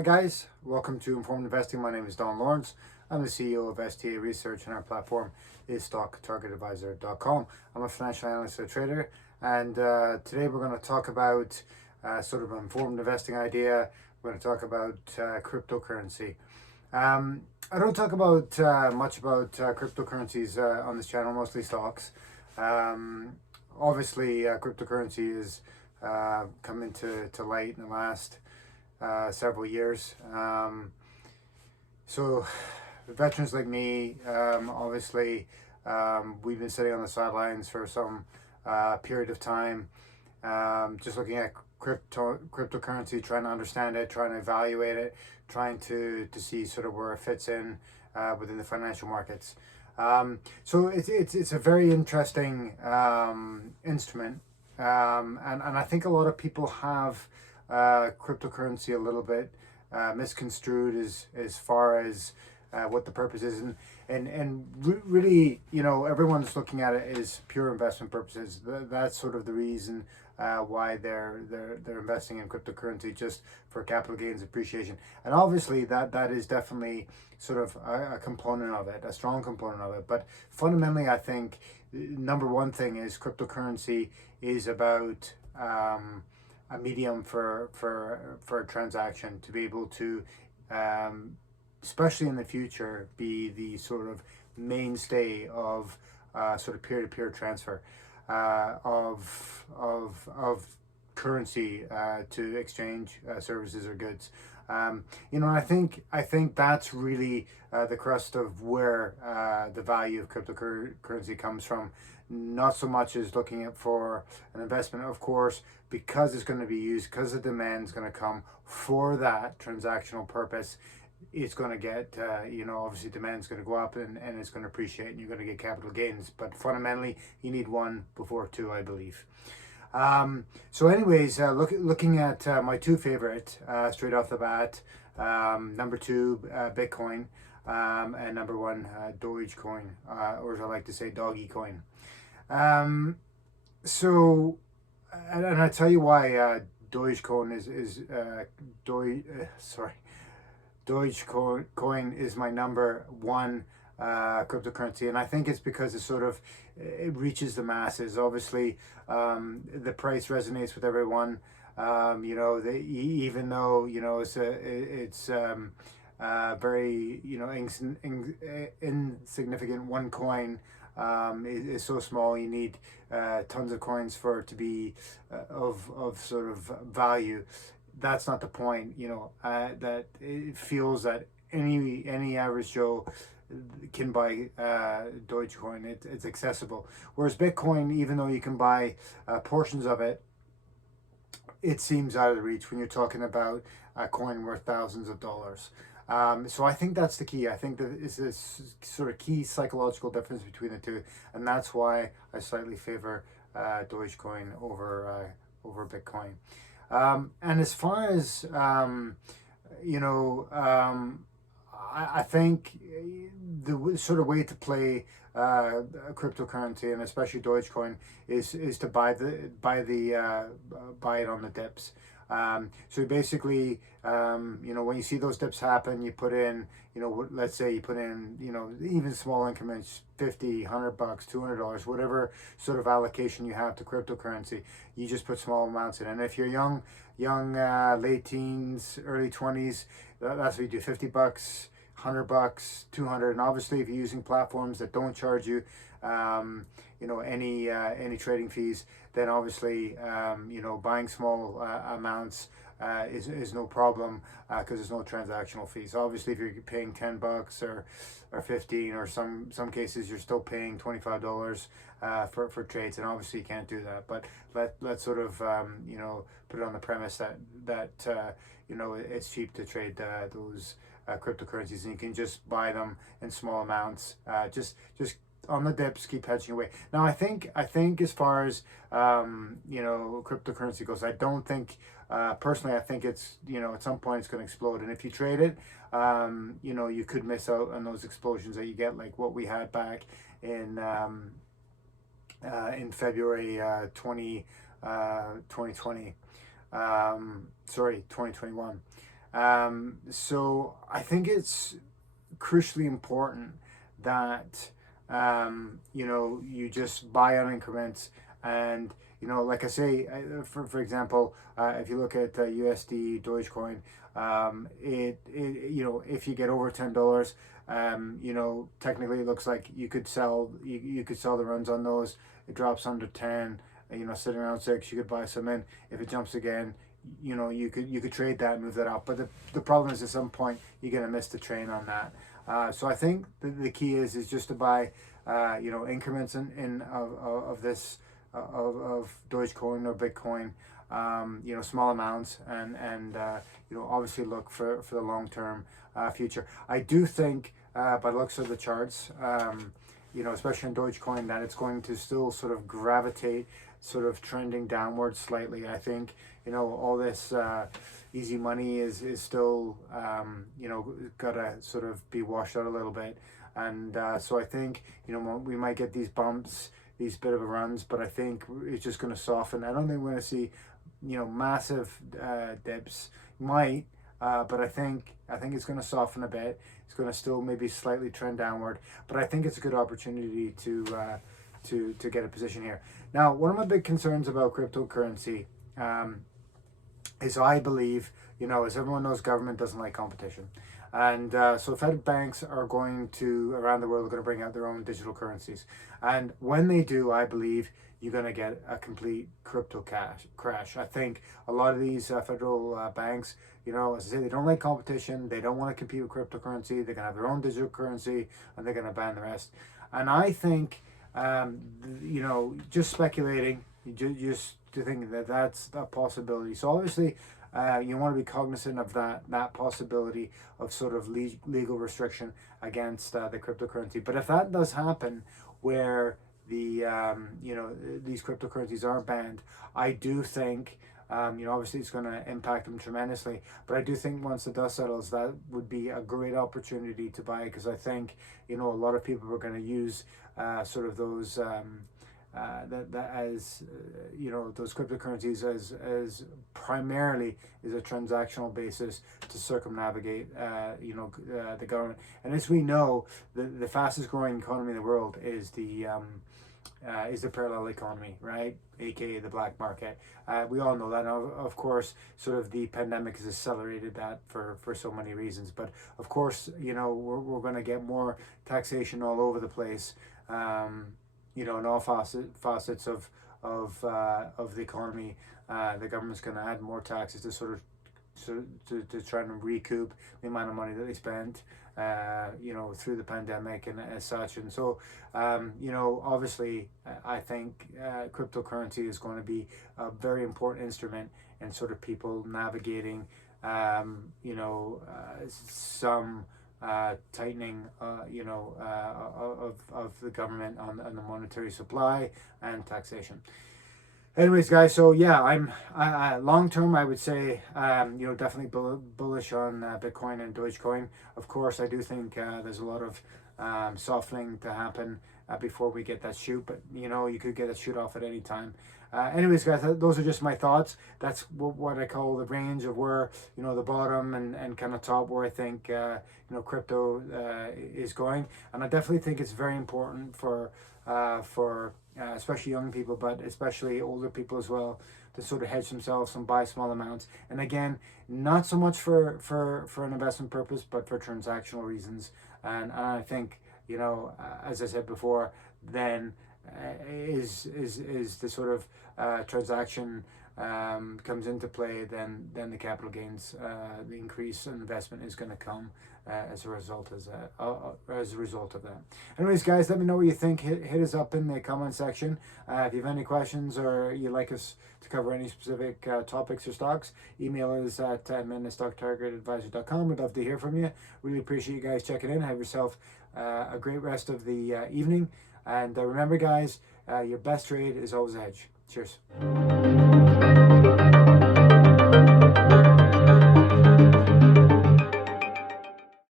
Hi guys, welcome to Informed Investing. My name is Don Lawrence. I'm the CEO of STA Research and our platform is stocktargetadvisor.com. I'm a financial analyst and trader, and today we're going to talk about sort of an informed investing idea. We're going to talk about cryptocurrency. I don't talk about much about cryptocurrencies on this channel, mostly stocks. Obviously, cryptocurrency has come into light in the last several years. So veterans like me, obviously, we've been sitting on the sidelines for some period of time, just looking at cryptocurrency, trying to understand it, trying to evaluate it, trying to see sort of where it fits in within the financial markets. So it's a very interesting instrument, and I think a lot of people have cryptocurrency a little bit misconstrued as far as what the purpose is, and really, you know, everyone's looking at it as pure investment purposes. That's sort of the reason why they're investing in cryptocurrency, just for capital gains appreciation. And obviously that is definitely sort of a component of it, a strong component of it. But fundamentally, I think number one thing is cryptocurrency is about a medium for a transaction to be able to, especially in the future, be the sort of mainstay of sort of peer-to-peer transfer of currency to exchange services or goods. You know, I think that's really the crust of where the value of cryptocurrency comes from. Not so much as looking at for an investment, of course, because it's going to be used, because the demand is going to come for that transactional purpose. It's going to get, you know, obviously demand is going to go up and it's going to appreciate, and you're going to get capital gains. But fundamentally, you need one before two, I believe. So anyways, looking at my two favorite straight off the bat, number two, Bitcoin, and number one, Dogecoin, or as I like to say, Dogecoin. So, and I tell you why Dogecoin Dogecoin is my number one cryptocurrency, and I think it's because it reaches the masses. Obviously, the price resonates with everyone. You know, even though, you know, it's very, you know, insignificant. One coin is so small. You need tons of coins for it to be of sort of value. That's not the point. You know, that it feels that any average Joe can buy Dogecoin. It's accessible. Whereas Bitcoin, even though you can buy portions of it, it seems out of the reach when you're talking about a coin worth thousands of dollars. So I think that's the key. I think that is this sort of key psychological difference between the two, and that's why I slightly favor Dogecoin over Bitcoin. And as far as you know, I think the sort of way to play cryptocurrency, and especially Dogecoin, is to buy it on the dips. So basically, you know, when you see those dips happen, you put in, you know, let's say you put in, you know, even small increments, $50, $100, $200, whatever sort of allocation you have to cryptocurrency. You just put small amounts in, and if you're young, late teens, early 20s, that's what you do: $50, $100, 200. And obviously, if you're using platforms that don't charge you, you know, any trading fees, then obviously, you know, buying small amounts is no problem, because there's no transactional fees. Obviously, if you're paying $10 or 15, or some cases you're still paying $25 for trades, and obviously you can't do that. But let's sort of you know, put it on the premise that you know, it's cheap to trade those cryptocurrencies, and you can just buy them in small amounts, just on the dips, keep hedging away. Now, I think as far as you know, cryptocurrency goes, I don't think personally, I think it's, you know, at some point it's going to explode, and if you trade it, you know, you could miss out on those explosions that you get, like what we had back in February 2020, sorry, 2021. So I think it's crucially important that you just buy on increments. And like I say, for example, if you look at USD Dogecoin, if you get over $10, technically it looks like you could sell the runs on those. It drops under 10, sitting around 6, you could buy some in. If it jumps again, you could trade that and move that up. But the problem is, at some point you're going to miss the train on that. So I think the key is just to buy increments in of this of Dogecoin or Bitcoin, small amounts, and obviously look for the long term future. I do think, by the looks of the charts, especially in Dogecoin, that it's going to still sort of gravitate, sort of trending downwards slightly. I think all this easy money is still gotta sort of be washed out a little bit, and so I think we might get these bumps, these bit of runs, but I think it's just going to soften. I don't think we're going to see massive dips. Might, but I think it's going to soften a bit. It's going to still maybe slightly trend downward, but I think it's a good opportunity to get a position here. Now, one of my big concerns about cryptocurrency is, I believe, as everyone knows, government doesn't like competition. And so Fed banks are going to, around the world, are going to bring out their own digital currencies. And when they do, I believe you're going to get a complete crypto crash. I think a lot of these federal banks, as I say, they don't like competition. They don't want to compete with cryptocurrency. They're going to have their own digital currency, and they're going to ban the rest. And I think, just speculating, just to think that that's a possibility. So obviously, you want to be cognizant of that possibility of sort of legal restriction against the cryptocurrency. But if that does happen, where these cryptocurrencies are banned, I do think, obviously it's going to impact them tremendously. But I do think once the dust settles, that would be a great opportunity to buy, because I think a lot of people are going to use sort of those. Those cryptocurrencies as primarily is a transactional basis to circumnavigate the government. And as we know, the fastest growing economy in the world is the parallel economy, right? AKA the black market. We all know that. Now, of course, sort of the pandemic has accelerated that for so many reasons. But of course, we're going to get more taxation all over the place. In all facets of the economy, the government's going to add more taxes to sort of to try and recoup the amount of money that they spent, through the pandemic and as such. And so, obviously, I think cryptocurrency is going to be a very important instrument in sort of people navigating, some tightening, of the government on the monetary supply and taxation. Anyways, guys, so yeah, I'm long term, I would say, definitely bullish on Bitcoin and Dogecoin. Of course, I do think there's a lot of softening to happen before we get that shoot, but you could get a shoot off at any time. Anyways, guys, those are just my thoughts. That's what I call the range of where the bottom and kind of top where I think crypto is going. And I definitely think it's very important for especially young people, but especially older people as well, to sort of hedge themselves and buy small amounts. And again, not so much for an investment purpose, but for transactional reasons. And I think as I said before, then is the sort of transaction comes into play, then the capital gains, the increase in investment is going to come as a result of that. Anyways, guys, let me know what you think. Hit us up in the comment section. If you have any questions or you'd like us to cover any specific topics or stocks, email us at admin@stocktargetadvisor.com. We'd love to hear from you. Really appreciate you guys checking in. Have yourself a great rest of the evening. And remember, guys, your best trade is always a hedge. Cheers.